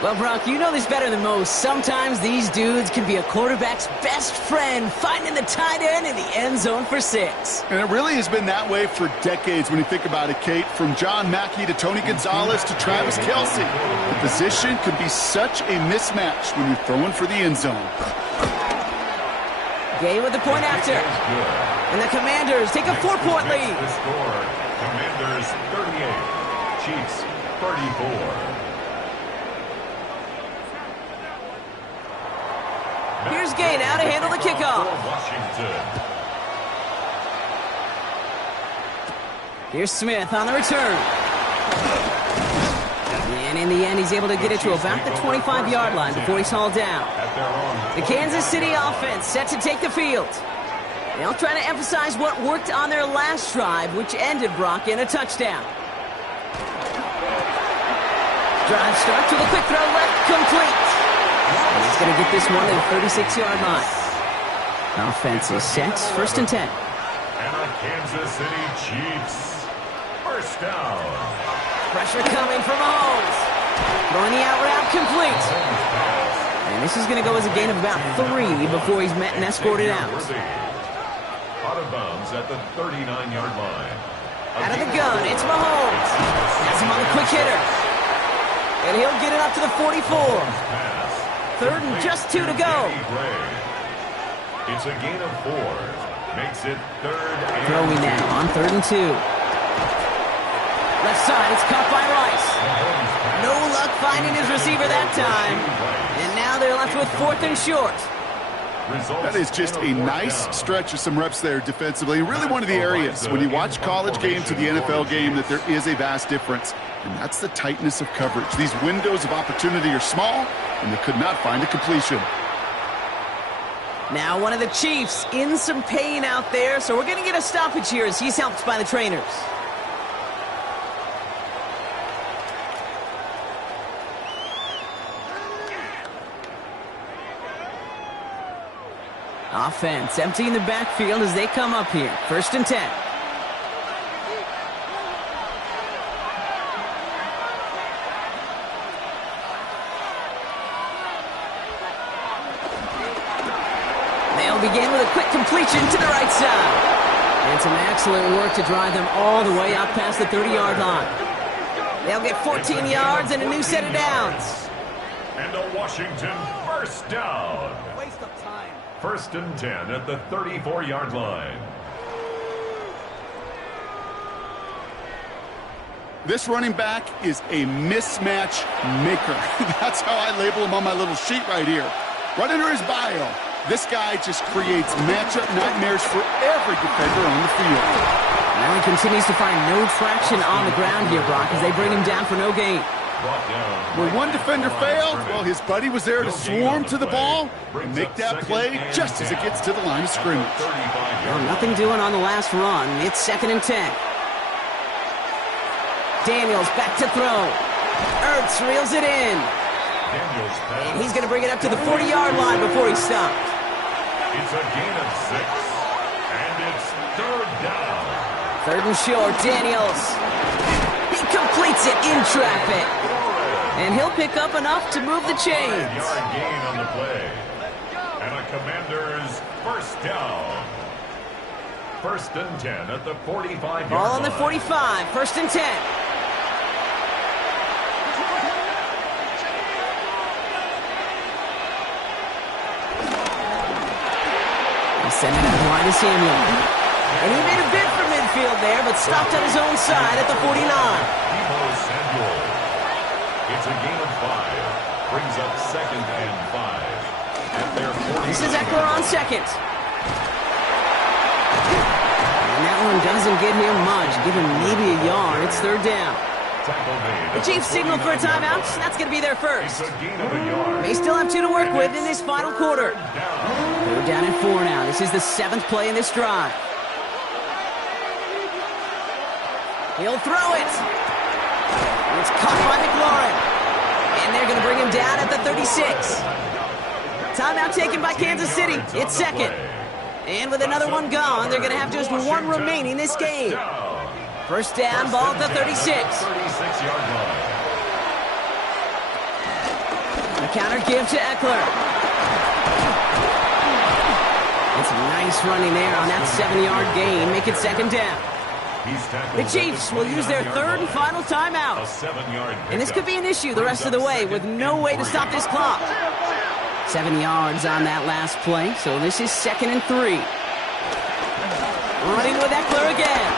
Well, Brock, you know this better than most. Sometimes these dudes can be a quarterback's best friend, finding the tight end in the end zone for 6. And it really has been that way for decades when you think about it, Kate. From John Mackey to Tony Gonzalez to Travis Kelce. The position can be such a mismatch when you're throwing for the end zone. Gay with the point after. And the Commanders take a 4-point lead. The score, Commanders 38, Chiefs 34. Here's Gay now to handle the kickoff. Here's Smith on the return. And in the end, he's able to get it to about the 25-yard line before he's hauled down. The Kansas City offense set to take the field. They'll try to emphasize what worked on their last drive, which ended, Brock, in a touchdown. Drive starts with a quick throw left, complete. And he's going to get this one to the 36-yard line. Offense is set, 1st and 10. And the Kansas City Chiefs. First down. Pressure coming from Mahomes. Throwing the out route complete. And this is going to go as a gain of about 3 before he's met and escorted out. Out of bounds at the 39-yard line. Out of the gun, it's Mahomes. Has him on the quick hitter. And he'll get it up to the 44. 3rd and just 2 to go. It's a gain of 4. Makes it 3rd and Throwing now on 3rd and 2. Left side, it's caught by Rice. No luck finding his receiver that time. And now they're left with 4th and short. That is just a nice stretch of some reps there defensively. Really one of the areas when you watch college game to the NFL game that there is a vast difference. And that's the tightness of coverage. These windows of opportunity are small, and they could not find a completion. Now one of the Chiefs in some pain out there, so we're going to get a stoppage here as he's helped by the trainers. Offense emptying the backfield as they come up here. 1st and 10. They'll begin with a quick completion to the right side. And some excellent work to drive them all the way up past the 30-yard line. They'll get 14 yards and a new set of downs. And a Washington first down. Waste of time. 1st and 10 at the 34-yard line. This running back is a mismatch maker. That's how I label him on my little sheet right here. Right under his bio, this guy just creates matchup nightmares for every defender on the field. Now he continues to find no traction on the ground here, Brock, as they bring him down for no gain. When one defender failed, well, his buddy was there to swarm to the ball and make that play just as it gets to the line of scrimmage. Well, nothing doing on the last run. It's 2nd and 10. Daniels back to throw. Ertz reels it in. And he's going to bring it up to the 40-yard line before he stopped. It's a gain of 6. And it's 3rd down. 3rd and short, Daniels. He completes it in traffic. And he'll pick up enough to move the chains. 5-yard gain on the play. And a Commanders first down. 1st and 10 at the 45-yard line. Ball on the 45, 1st and 10. Sending it wide to Samuel. And he made a bid for midfield there, but stopped on his own side at the 49. It's a gain of 5. Brings up 2nd and 5. At their 40. This is Eckler on second. And that one doesn't get him much. Give him maybe a yard. It's 3rd down. The Chiefs signal for a timeout. That's going to be their first. They still have 2 to work with in this final quarter. They're down at 4 now. This is the 7th play in this drive. He'll throw it. It's caught by McLaurin. And they're going to bring him down at the 36. Timeout taken by Kansas City. It's 2nd. And with another one gone, they're going to have just 1 remaining this game. First down, ball at the 36. 36-yard line. The counter give to Eckler. It's nice running there on that 7-yard gain. Make it 2nd down. The Chiefs will use their 3rd and final timeout. And this could be an issue the rest of the way with no way to stop this clock. 7 yards on that last play, so this is 2nd and 3. Running with Eckler again.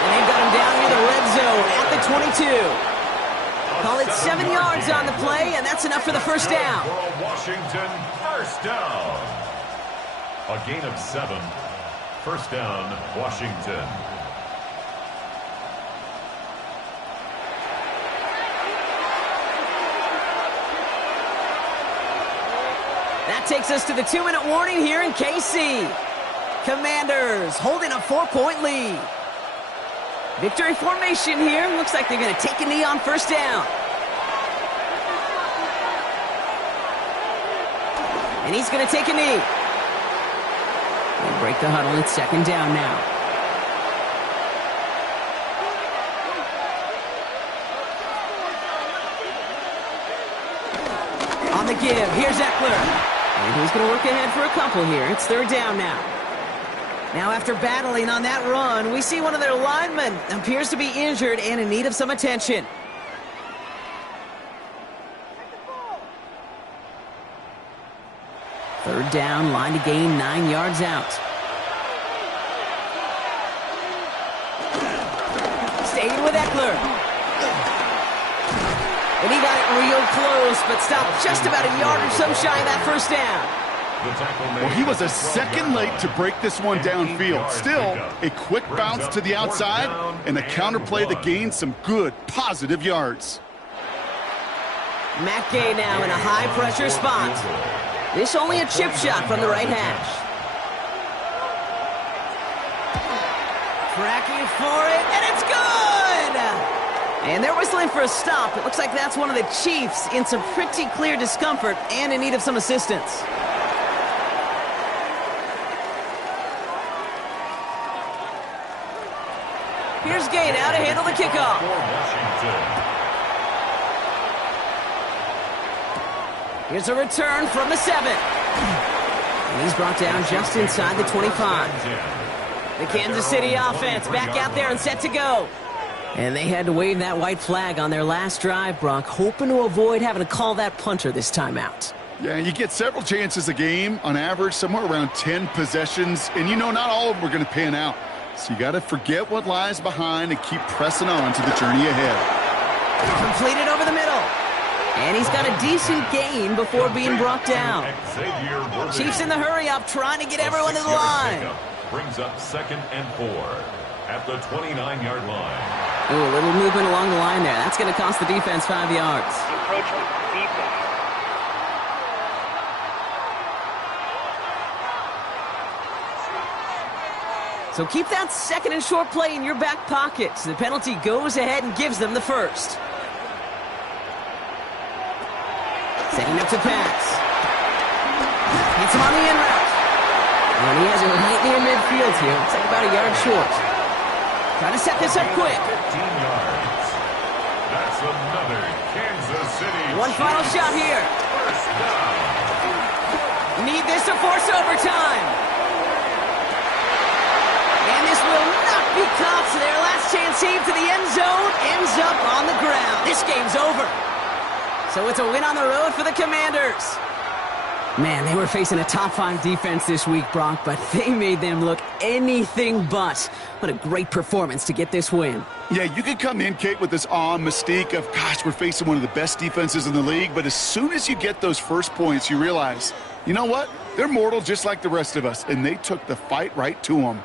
And they've got him down near the red zone at the 22. Call it 7 yards on the play, and that's enough for the first down. For a Washington first down. A gain of 7. First down, Washington. That takes us to the 2-minute warning here in KC. Commanders holding a 4-point lead. Victory formation here. Looks like they're going to take a knee on first down. And he's going to take a knee. They break the huddle. It's 2nd down now. On the give, here's Eckler. And he's going to work ahead for a couple here. It's 3rd down now. Now after battling on that run, we see one of their linemen appears to be injured and in need of some attention. Third down, line to gain 9 yards out. Staying with Eckler. And he got it real close, but stopped just about a yard or so shy of that first down. Well, he was a second late to break this one downfield. Still, a quick bounce to the outside and a counter play that gained some good, positive yards. Matt Gay now in a high-pressure spot. This only a chip shot from the right hash. Tracking for it, and it's good! And they're whistling for a stop. It looks like that's one of the Chiefs in some pretty clear discomfort and in need of some assistance. Here's Gay now to handle the kickoff. Here's a return from the 7. And he's brought down just inside the 25. The Kansas City offense back out there and set to go. And they had to wave that white flag on their last drive, Brock, hoping to avoid having to call that punter this time out. Yeah, you get several chances a game, on average, somewhere around 10 possessions. And you know not all of them are going to pan out. So you got to forget what lies behind and keep pressing on to the journey ahead. Completed over the middle. And he's got a decent gain before being brought down. Chiefs in the hurry-up, trying to get everyone to the line. Brings up 2nd and 4 at the 29-yard line. Ooh, a little movement along the line there. That's going to cost the defense 5 yards. Encroachment defense. So keep that 2nd and short play in your back pocket. The penalty goes ahead and gives them the first. Setting up to pass. Hits him on the in route. And he has it right near midfield here. Looks like about a yard short. Trying to set this up quick. 15 yards. That's another Kansas City. One final shot here. First down. Need this to force overtime. And this will not be caught. So their last chance heave to the end zone ends up on the ground. This game's over. So it's a win on the road for the Commanders. Man, they were facing a top-5 defense this week, Brock, but they made them look anything but. What a great performance to get this win. Yeah, you could come in, Kate, with this awe and mystique of, gosh, we're facing one of the best defenses in the league, but as soon as you get those first points, you realize, you know what? They're mortal just like the rest of us, and they took the fight right to them.